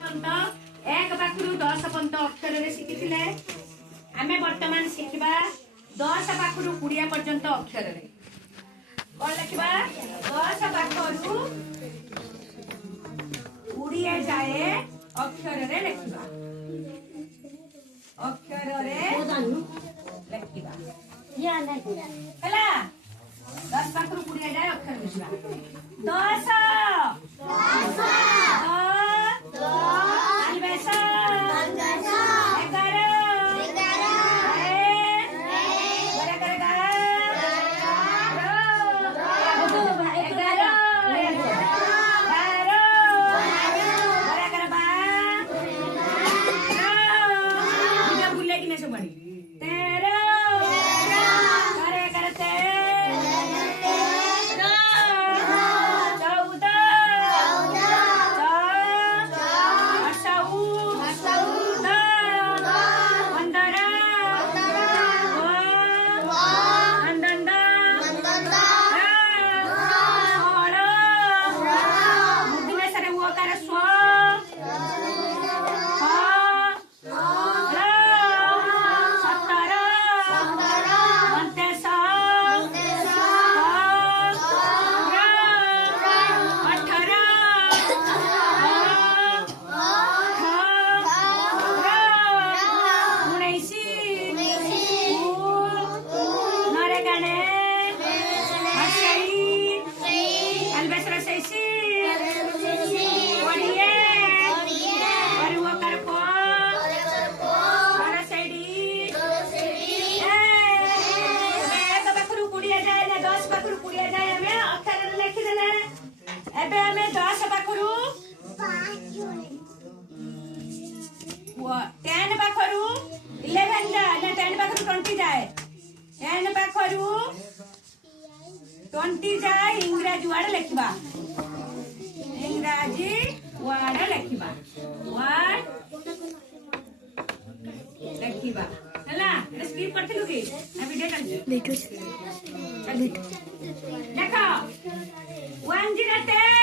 एक पाखरु 10 पर्यंत अक्षर शिखिले आमे वर्तमान शिखिबा 10 पाखरु 20 पर्यंत अक्षर रे कोन लिखिबा 10 पाखरु 20 जाए अक्षर रे लिखिबा अक्षर रे लिखिबा या नहीं हला 10 पाखरु 20 जाए अक्षर लिखिबा 10 पाखरु 11 जाए 10 पाखरु 20 जाए 10 पाखरु 20 जाए इंग्रजी वर्ड लिखिबा इंग्रजी वर्ड लिखिबा वर्ड लिखिबा हला स्किप करथिलु की अभी देखो देखो देखो 1 0 10